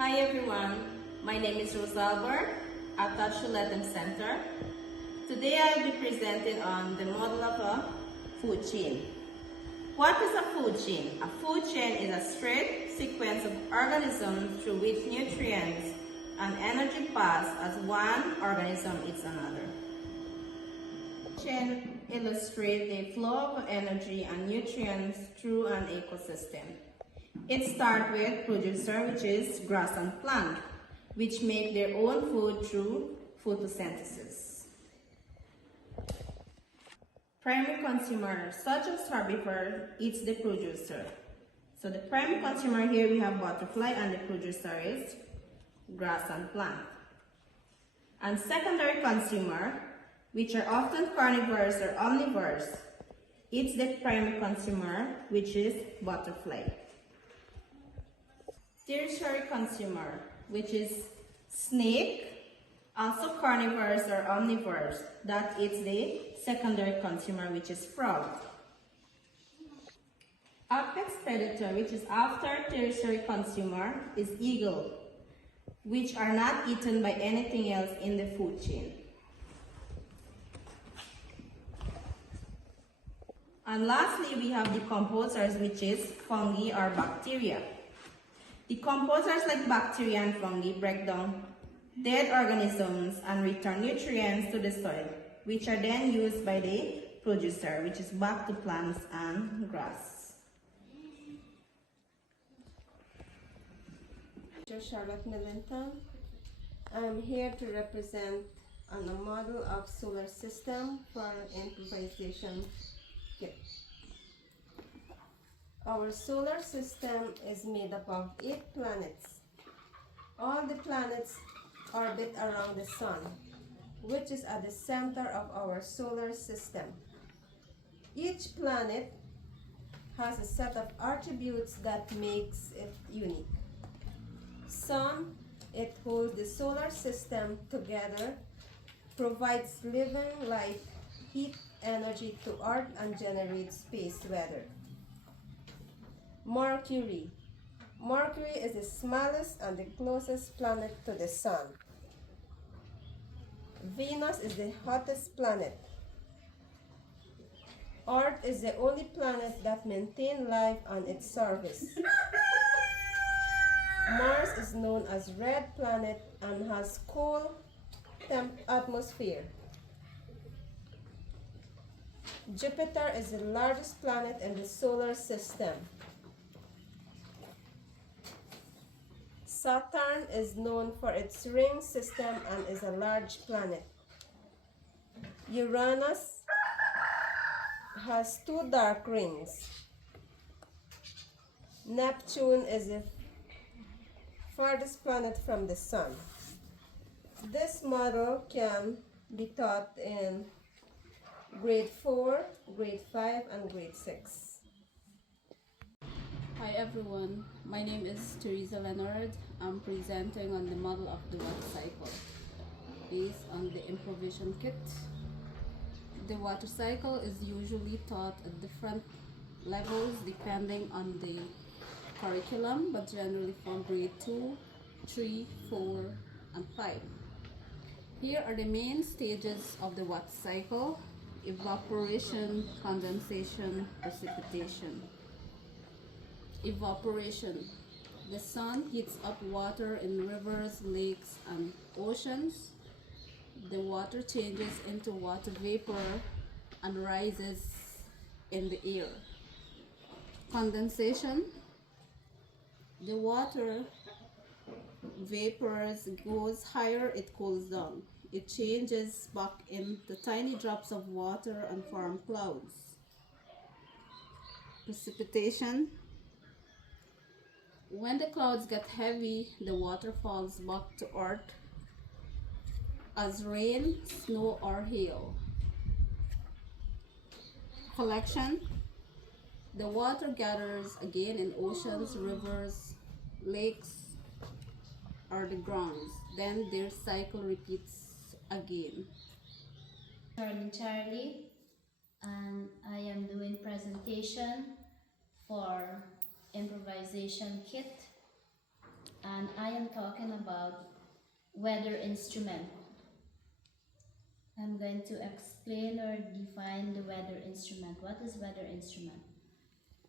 Hi everyone, my name is Rosalba at Touch Latin Center. Today I will be presenting on the model of a food chain. What is a food chain? A food chain is a straight sequence of organisms through which nutrients and energy pass as one organism eats another. Chain illustrates the flow of energy and nutrients through an ecosystem. It starts with producer, which is grass and plant, which make their own food through photosynthesis. Primary consumer, such as herbivore, eats the producer. So the primary consumer here we have butterfly, and the producer is grass and plant. And secondary consumer, which are often carnivores or omnivores, eats the primary consumer, which is butterfly. Tertiary consumer, which is snake, also carnivores or omnivores, that eats the secondary consumer, which is frog. Apex predator, which is after tertiary consumer, is eagle, which are not eaten by anything else in the food chain. And lastly, we have decomposers, which is fungi or bacteria. Decomposers like bacteria and fungi break down dead organisms and return nutrients to the soil, which are then used by the producer, which is back to plants and grass. Charlotte Millington. I'm here to represent on a model of solar system for an improvisation kit. Our solar system is made up of 8 planets. All the planets orbit around the sun, which is at the center of our solar system. Each planet has a set of attributes that makes it unique. Sun, it holds the solar system together, provides living light, heat, energy to Earth, and generates space weather. Mercury. Mercury is the smallest and the closest planet to the sun. Venus is the hottest planet. Earth is the only planet that maintains life on its surface. Mars is known as red planet and has cool atmosphere. Jupiter is the largest planet in the solar system. Saturn is known for its ring system and is a large planet. Uranus has 2 dark rings. Neptune is the farthest planet from the sun. This model can be taught in grade 4, grade 5, and grade 6. Hi everyone, my name is Teresa Leonard. I'm presenting on the model of the water cycle based on the improvisation kit. The water cycle is usually taught at different levels depending on the curriculum, but generally from grade 2, 3, 4, and 5. Here are the main stages of the water cycle: evaporation, condensation, precipitation. Evaporation. The sun heats up water in rivers, lakes, and oceans. The water changes into water vapor and rises in the air. Condensation. The water vapors goes higher, it cools down. It changes back into tiny drops of water and form clouds. Precipitation. When the clouds get heavy, the water falls back to earth as rain, snow, or hail. Collection. The water gathers again in oceans, rivers, lakes, or the grounds. Then their cycle repeats again. Charlie, and I am doing presentation for improvisation kit. and I am talking about weather instrument. I'm going to explain or define the weather instrument. What is weather instrument?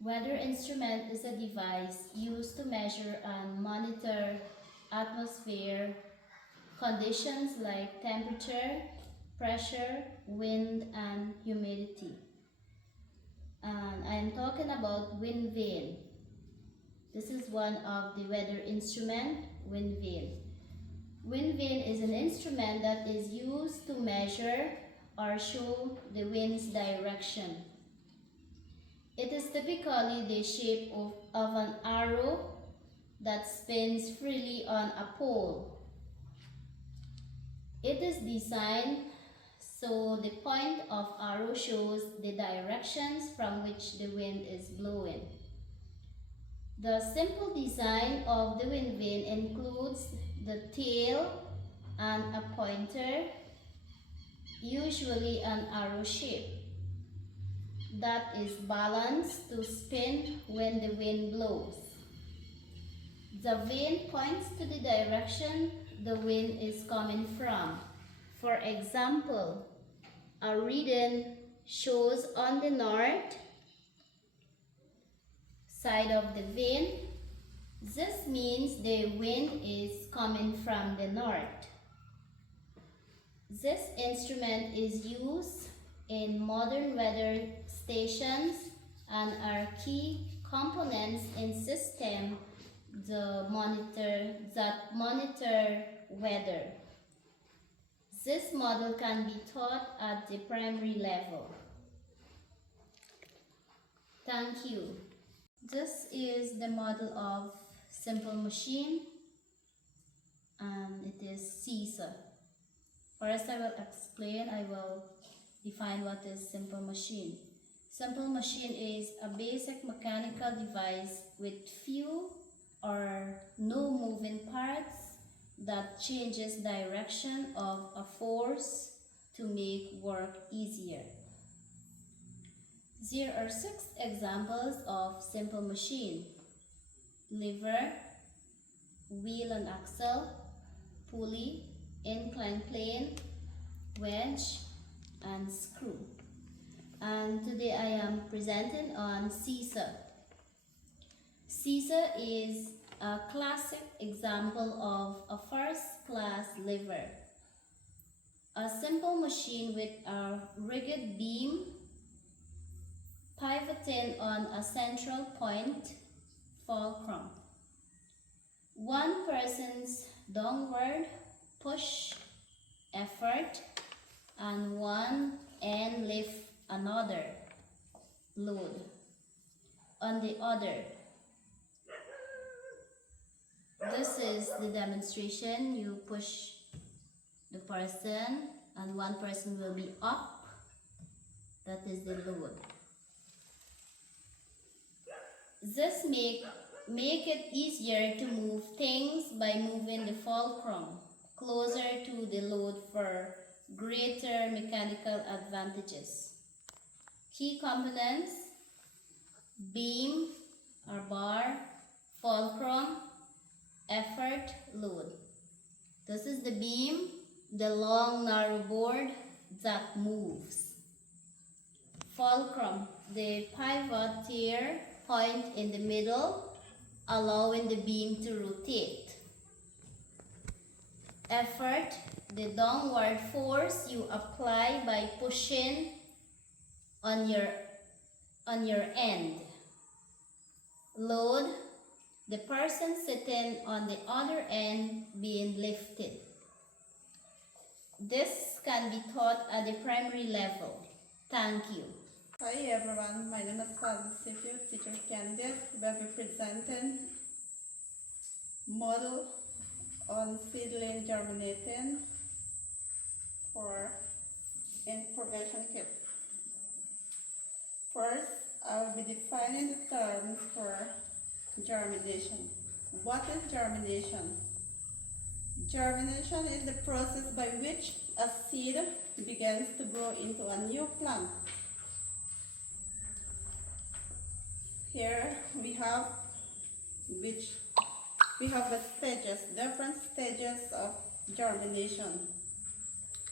Weather instrument is a device used to measure and monitor atmosphere conditions like temperature, pressure, wind, and humidity. And I am talking about wind vane. This is one of the weather instrument, wind vane. Wind vane is an instrument that is used to measure or show the wind's direction. It is typically the shape of an arrow that spins freely on a pole. It is designed so the point of arrow shows the directions from which the wind is blowing. The simple design of the wind vane includes the tail and a pointer, usually an arrow shape, that is balanced to spin when the wind blows. The vane points to the direction the wind is coming from. For example, a reading shows on the north side of the vane. This means the wind is coming from the north. This instrument is used in modern weather stations and are key components in systems that monitor weather. This model can be taught at the primary level. Thank you. This is the model of simple machine, and it is Caesar. First I will explain, I will define what is simple machine. Simple machine is a basic mechanical device with few or no moving parts that changes direction of a force to make work easier. There are 6 examples of simple machine: lever, wheel and axle, pulley, inclined plane, wedge, and screw. And today I am presenting on Caesar. Caesar is a classic example of a first-class lever. A simple machine with a rigid beam pivoting on a central point, fulcrum. One person's downward push effort and one end lift another load on the other. This is the demonstration. You push the person and one person will be up. That is the load. This make it easier to move things by moving the fulcrum closer to the load for greater mechanical advantages. Key components: beam or bar, fulcrum, effort, load. This is the beam, the long narrow board that moves. Fulcrum, the pivotier point in the middle, allowing the beam to rotate. Effort, the downward force you apply by pushing on your end. Load, the person sitting on the other end being lifted. This can be taught at the primary level. Thank you. Hi everyone, my name is Sifio, teacher candidate. We'll be presenting model on seedling germinating for improvisation kit. First, I will be defining the terms for germination. What is germination? Germination is the process by which a seed begins to grow into a new plant. Here we have which we have the stages, different stages of germination.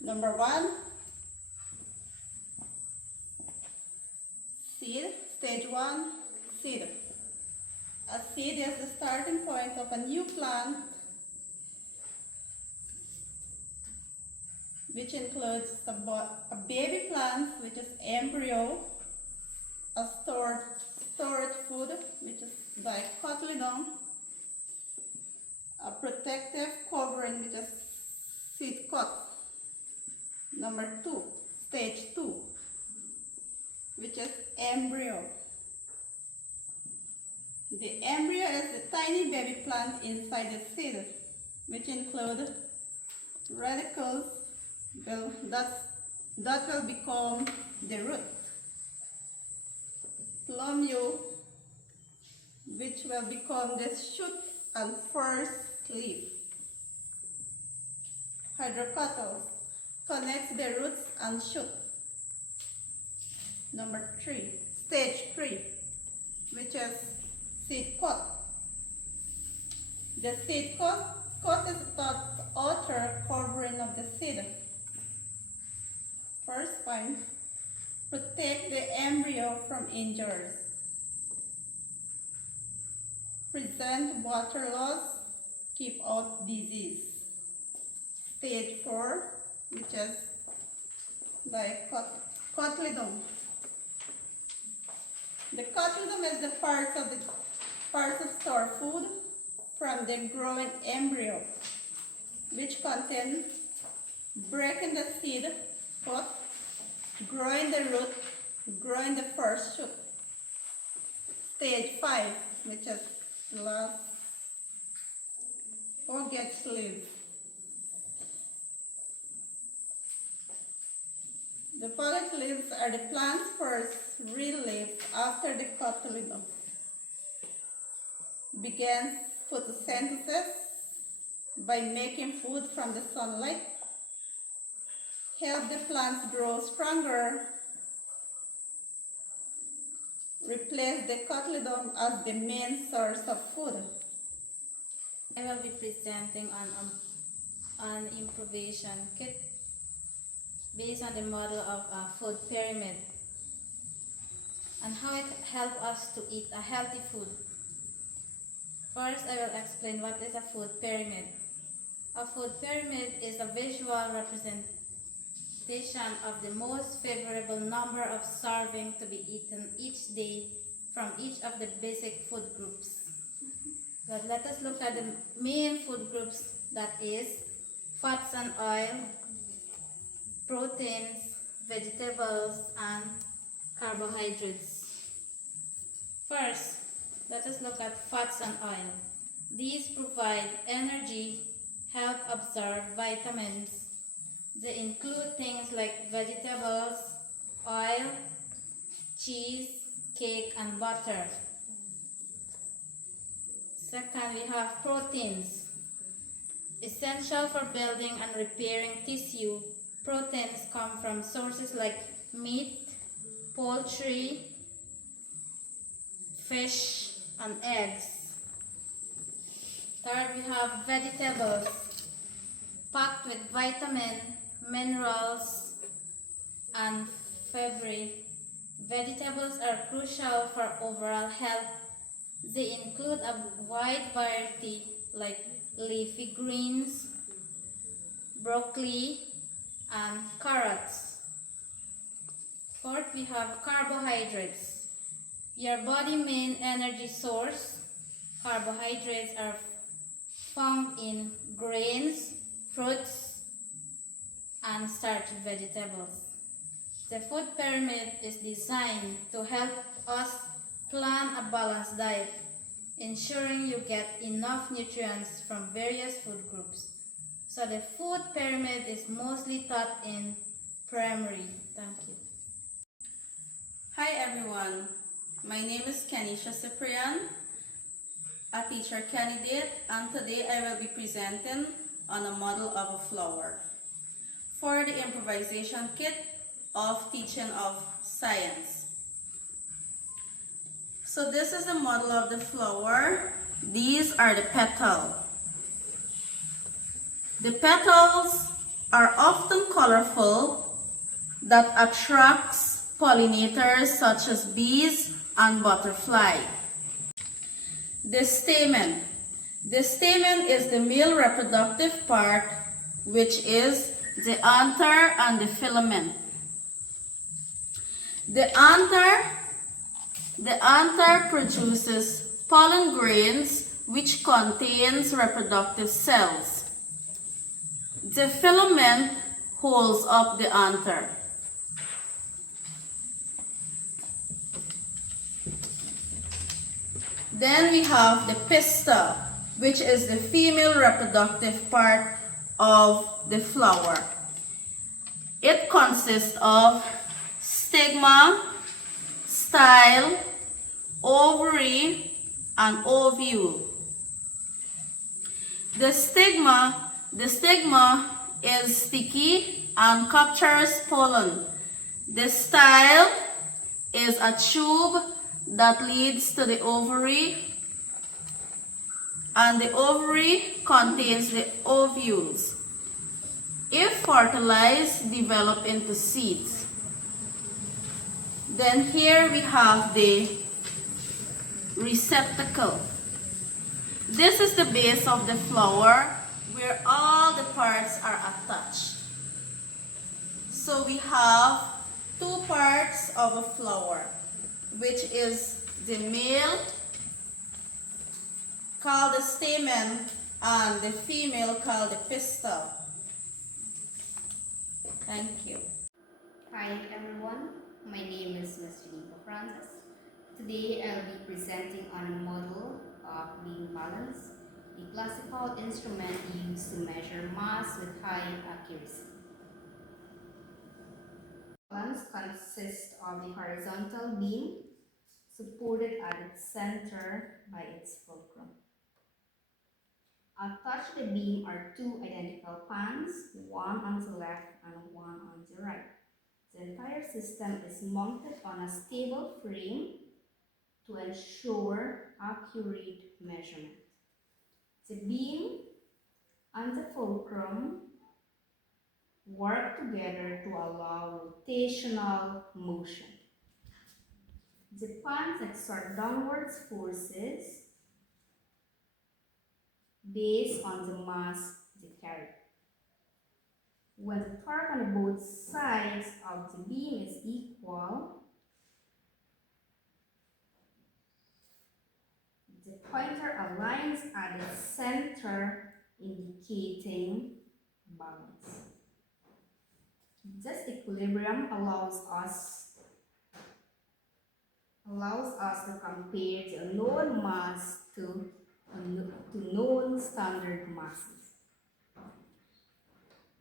Number 1, seed. Stage 1, seed. A seed is the starting point of a new plant, which includes a baby plant, which is embryo, a storage food, which is like cotyledon, a protective covering, which is seed coat. Number 2, stage 2, which is embryo. The embryo is the tiny baby plant inside the seed, which include radicles that will become the root. Plumule, which will become the shoot and first leaf. Hydrocotyl connects the roots and shoot. Number 3, stage 3, which is seed coat. The seed coat is the outer covering of the seed. First point, protect the embryo from injuries. Prevent water loss, keep out disease. Stage 4, which is like cotyledon. The cotyledon is the parts of store food from the growing embryo, which contain breaking the seed pod, growing the root, growing the first shoot. Stage 5, which is the last, gets leaves. The foliage leaves are the plant's first real leaves after the cotyledon begins photosynthesis by making food from the sunlight, help the plants grow stronger, replace the cotyledon as the main source of food. I will be presenting on an improvisation kit based on the model of a food pyramid and how it helps us to eat a healthy food. First, I will explain what is a food pyramid. A food pyramid is a visual representation of the most favorable number of servings to be eaten each day from each of the basic food groups. But let us look at the main food groups, that is fats and oil, proteins, vegetables, and carbohydrates. First, let us look at fats and oil. These provide energy, help absorb vitamins. They include things like vegetables, oil, cheese, cake, and butter. Second, we have proteins. Essential for building and repairing tissue, proteins come from sources like meat, poultry, fish, and eggs. Third, we have vegetables, packed with vitamin, minerals, and fiber. Vegetables are crucial for overall health. They include a wide variety like leafy greens, broccoli, and carrots. Fourth, we have carbohydrates. Your body's main energy source. Carbohydrates are found in grains, fruits, and starchy vegetables. The food pyramid is designed to help us plan a balanced diet, ensuring you get enough nutrients from various food groups. So the food pyramid is mostly taught in primary. Thank you. Hi everyone, my name is Kenisha Cyprian, a teacher candidate, and today I will be presenting on a model of a flower for the improvisation kit of teaching of science. So this is a model of the flower these are the petals. The petals are often colorful that attracts pollinators such as bees and butterfly. The stamen. The stamen is the male reproductive part, which is the anther and the filament. The anther produces pollen grains which contains reproductive cells. The filament holds up the anther. Then we have the pistil, which is the female reproductive part of the flower. It consists of stigma, style, ovary, and ovule. The stigma is sticky and captures pollen. The style is a tube that leads to the ovary, and the ovary contains the ovules. If fertilized, develop into seeds. Then here we have the receptacle. This is the base of the flower where all the parts are attached. So we have two parts of a flower, which is the male called the stamen and the female called the pistil. Thank you. Hi everyone, my name is Ms. Geneva Francis. Today I'll be presenting on a model of beam balance, a classical instrument used to measure mass with high accuracy. Balance consists of the horizontal beam supported at its center by its fulcrum. Attached to the beam are two identical pans, one on the left and one on the right. The entire system is mounted on a stable frame to ensure accurate measurement. The beam and the fulcrum work together to allow rotational motion. The pans exert downwards forces based on the mass they carry. When the torque on both sides of the beam is equal, the pointer aligns at the center, indicating balance. This equilibrium allows us to compare the known mass to known standard masses.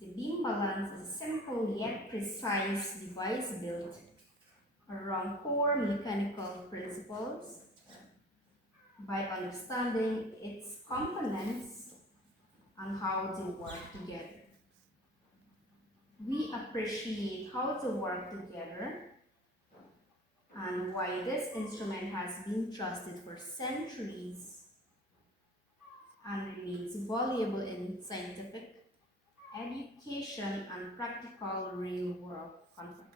The beam balance is a simple yet precise device built around core mechanical principles. By understanding its components and how they work together, we appreciate how they work together and why this instrument has been trusted for centuries and remains valuable in scientific, education, and practical real-world contexts.